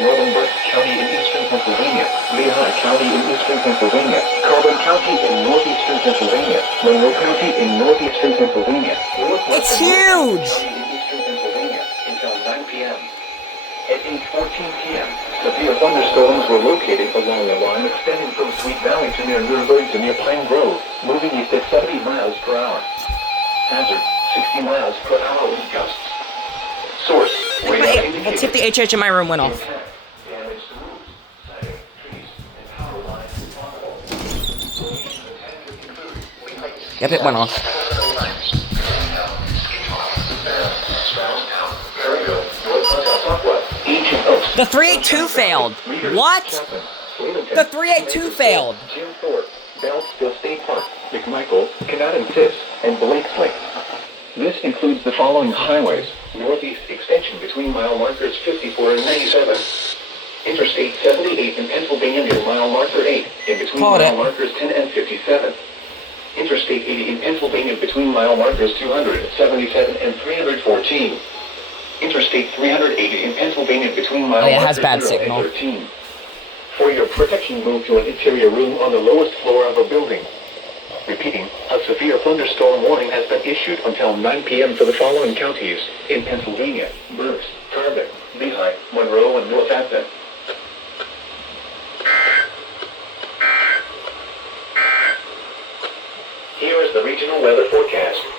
Northern Berks County in eastern Pennsylvania, Lehigh County in eastern Pennsylvania, Carbon County in northeastern Pennsylvania, Monroe County in northeastern Pennsylvania, It's huge! County in eastern Pennsylvania until 9 p.m. At 8:14 p.m., severe thunderstorms were located along a line extending from Sweet Valley to near Nuremberg to near Pine Grove, moving east at 70 miles per hour. Hazard, 60 miles per hour wind gusts. Source, radar indicators. Let's see if the HH in my room went off. Damage to roofs, siding, trees, and power lines. Yep, it went off. The 382 failed. What? The 382 failed. Jim Thorpe, Beltsville State Park, McMichael, Canadian Sis, and Blakesley. This includes the following highways: northeast extension between mile markers 54 and 97. Interstate 78 in Pennsylvania near mile marker 8 in between mile markers 10 and 57. Interstate 80 in Pennsylvania between mile markers 277 and 314. Interstate 380 in Pennsylvania between mile markers 0 and 13. For your protection, move to an interior room on the lowest floor of a building. Repeating, a severe thunderstorm warning has been issued until 9 p.m. for the following counties in Pennsylvania: Berks, Carbon, Lehigh, Monroe, and North Advent. Here is the regional weather forecast.